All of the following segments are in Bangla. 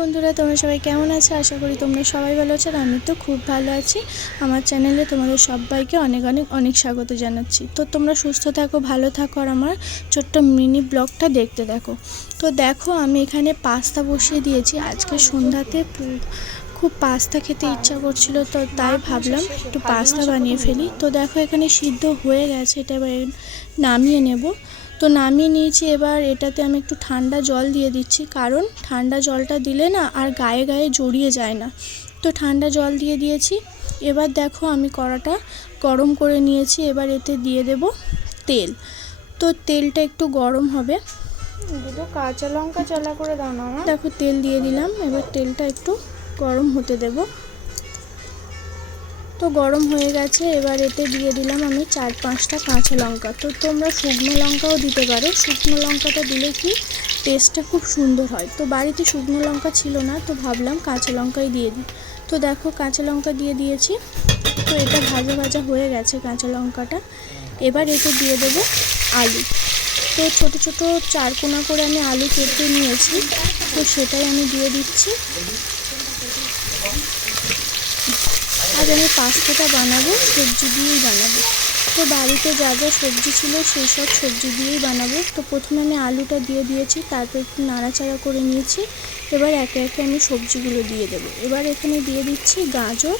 বন্ধুরা, তোমরা সবাই কেমন আছো? আশা করি তোমরা সবাই ভালো আছো আর আমি তো খুব ভালো আছি। আমার চ্যানেলে তোমাদের সবাইকে অনেক অনেক অনেক স্বাগত জানাচ্ছি। তো তোমরা সুস্থ থাকো, ভালো থাকো আর আমার ছোট্ট মিনি ব্লগটা দেখতে দেখো। তো দেখো, আমি এখানে পাস্তা বসিয়ে দিয়েছি। আজকে সন্ধ্যাতে খুব পাস্তা খেতে ইচ্ছা করছিল, তো তাই ভাবলাম একটু পাস্তা বানিয়ে ফেলি। তো দেখো, এখানে সিদ্ধ হয়ে গেছে, এটা নামিয়ে নেব। তো নামিয়ে নিয়েছি এবার এটাতে আমি একটু ঠান্ডা জল দিয়ে দিচ্ছি। কারণ ঠান্ডা জলটা দিলে না আর গায়ে গায়ে জড়িয়ে যায় না। তো ঠান্ডা জল দিয়ে দিয়েছি। এবার দেখো আমি কড়াটা গরম করে নিয়েছি এবার এতে দিয়ে দেব তেল। তো তেলটা একটু গরম হবে। দুটো কাঁচা লঙ্কা চালা করে দাও না দেখো তেল দিয়ে দিলাম এবার তেলটা একটু গরম হতে দেব। তো গরম হয়ে গেছে, এবার এতে দিয়ে দিলাম আমি চার পাঁচটা কাঁচা লঙ্কা। তো তোমরা শুকনো লঙ্কাও দিতে পারো। শুকনো লঙ্কাটা দিলে কি টেস্টটা খুব সুন্দর হয়। তো বাড়িতে শুকনো লঙ্কা ছিল না, তো ভাবলাম কাঁচা লঙ্কাই দিয়ে দিই। তো দেখো কাঁচা লঙ্কা দিয়ে দিয়েছি। তো এটা ভাজা ভাজা হয়ে গেছে কাঁচা লঙ্কাটা। এবার এতে দিয়ে দেবো আলু। তো ছোট ছোট চার কোনা করে আমি আলু কেটে নিয়েছি। তো সেটাই আমি দিয়ে দিচ্ছি। আজ আমি পাস্তাটা বানাবো, সবজি দিয়েই বানাবো। তো বাড়িতে যা যা সবজি ছিল সেই সব সবজি দিয়েই বানাবো। তো প্রথমে আমি আলুটা দিয়ে দিয়েছি, তারপর একটু নাড়াচাড়া করে নিয়েছি। এবার একে একে আমি সবজিগুলো দিয়ে দেবো। এবার এখানে দিয়ে দিচ্ছি গাজর।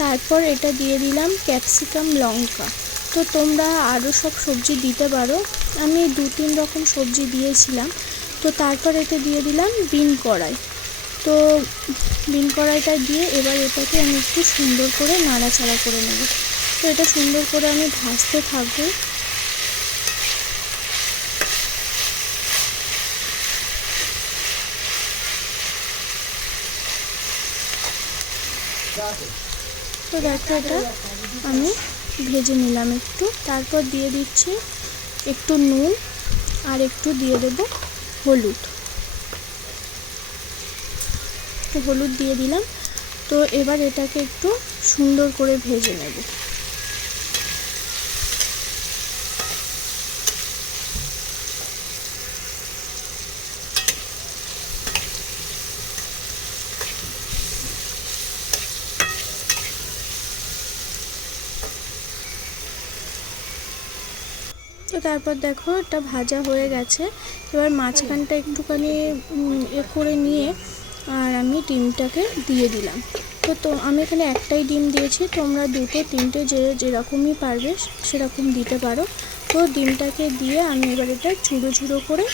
তারপর এটা দিয়ে দিলাম ক্যাপসিকাম লঙ্কা। তো তোমরা আরও সব সবজি দিতে পারো। আমি দু তিন রকম সবজি দিয়েছিলাম। তো তারপর এতে দিয়ে দিলাম বিন কড়াই। তো বিন কড়াইটা দিয়ে এবার এটাকে আমি একটু সুন্দর করে নাড়াচাড়া করে নেব। তো এটা সুন্দর করে আমি ভাজতে থাকব। তো দেখো এটা আমি ভেজে নিলাম একটু। তারপর দিয়ে দিচ্ছি একটু নুন আর একটু দিয়ে দেব হলুদ। হলুদ দিয়ে দিলাম। তো এবার এটাকে একটু সুন্দর করে ভেজে নেব। তো তারপর দেখো, এটা ভাজা হয়ে গেছে। এবার মাঝখানটা একটুখানি এ করে নিয়ে আর আমি ডিমটাকে দিয়ে দিলাম। তো তো, আমি এখানে একটাই ডিম দিয়েছি, তোমরা দুটো, তিনটে যে, যেরকমই পারবে সেরকম দিতে পারো। তো ডিমটাকে দিয়ে আমি এবার এটা ঝুড়ো ঝুড়ো করে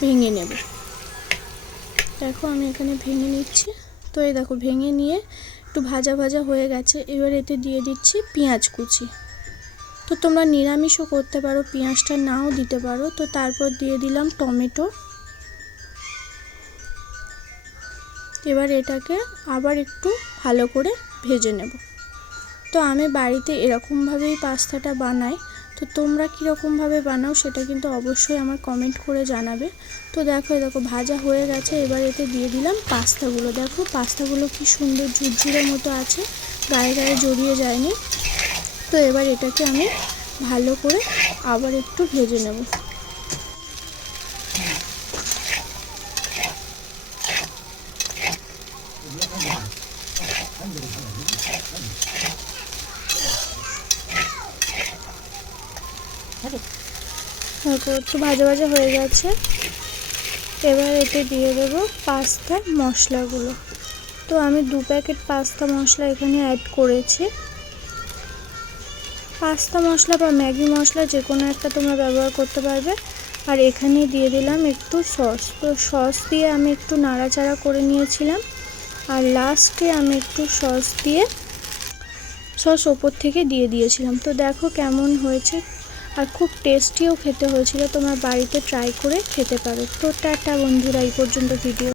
ভেঙে নেব। দেখো, আমি এখানে ভেঙে নিচ্ছি। তো এই দেখো, ভেঙে নিয়ে একটু ভাজা ভাজা হয়ে গেছে। এবার এতে দিয়ে দিচ্ছি পেঁয়াজ কুচি। তো তোমরা নিরামিষও করতে পারো, পেঁয়াজটা নাও দিতে পারো। তো তারপর দিয়ে দিলাম টমেটো। এবার এটাকে আবার একটু ভালো করে ভেজে নেব। তো আমি বাড়িতে এরকমভাবেই পাস্তাটা বানাই। তো তোমরা কীরকমভাবে বানাও সেটা কিন্তু অবশ্যই আমার কমেন্ট করে জানাবে। তো দেখো দেখো, ভাজা হয়ে গেছে। এবার এতে দিয়ে দিলাম পাস্তাগুলো। দেখো, পাস্তাগুলো কি সুন্দর ঝুরঝুরে মতো আছে। গায়ে গায়ে জড়িয়ে যায়নি। তো এবার এটাকে আমি ভালো করে আবার একটু ভেজে নেব। একটু ভাজা ভাজা হয়ে গেছে। এবার এতে দিয়ে দেবো পাস্তা মশলাগুলো। তো আমি দু প্যাকেট পাস্তা মশলা এখানে অ্যাড করেছি। পাস্তা মশলা বা ম্যাগি মশলা, যে কোনো একটা তোমরা ব্যবহার করতে পারবে। আর এখানে দিয়ে দিলাম একটু সস। তো সস দিয়ে আমি একটু নাড়াচাড়া করে নিয়েছিলাম। আর লাস্টে আমি একটু সস দিয়ে সস ওপর থেকে দিয়ে দিয়েছিলাম। তো দেখো কেমন হয়েছে। আর খুব টেস্টিও খেতে হয়েছিল। তোমার বাড়িতে ট্রাই করে খেতে পারো। তো টাটা বন্ধুরা, এই পর্যন্ত ভিডিও।